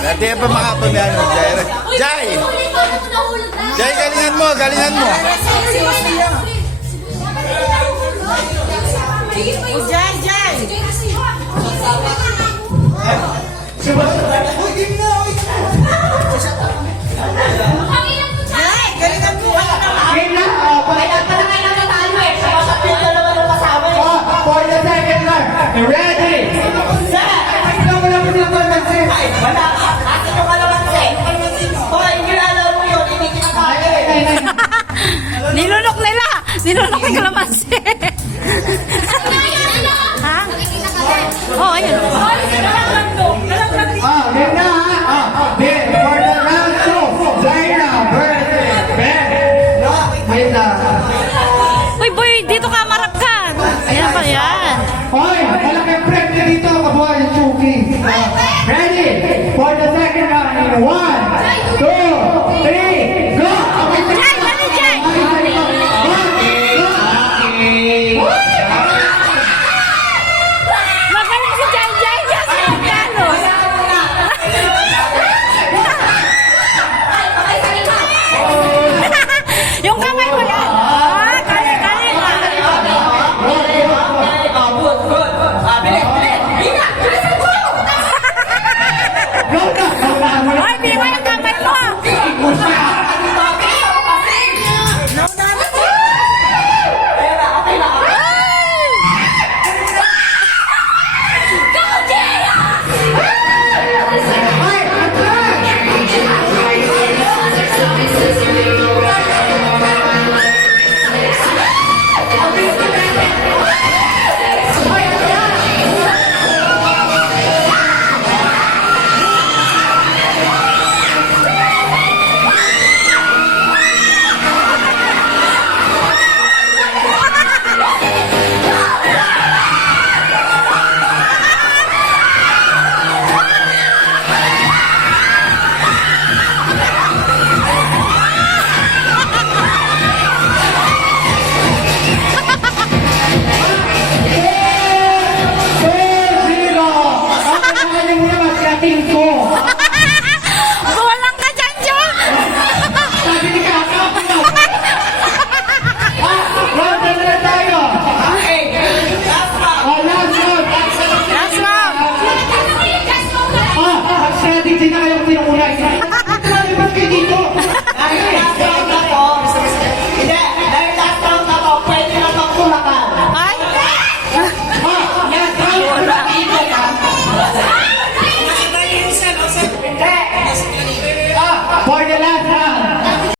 Dati pa makapundahan mo, Jai. Jai! Jai, galingan mo, galingan mo. Jai, Jai! For the second round, ready? Set! Ikaw mo lang yung kalamansi. Wala ka. Atin yung kalamansi. Hoy, kilala mo yun. Hindi kinakain. Nilunok nila! Nilunok ni Kalamansi! Ha? Oh, ayun. Yun na ha. Then, for the round 2, Zaina versus Ben. Wait na. Uy, boy, dito ka marapkan! Ayan pa yan. Hoy, malaking premyo dito, kabuhay yung Chucky. Ready? For the second round, 1, 2, 3, go! Jai, dali, Jai! Magaling si Jai, Jai! Jai, si Magkano! Yung kamay mo yan! Ah, kali, kali ka! Ay, bigay yung kamay mo! Buwalang ka dyan, Jo! Last round! Strategy na kayong tinunay. Ba't kayo dito? Dahil last round na to, hindi, dahil last round na to, pwede na magtulakan. Ay! Last round. For the last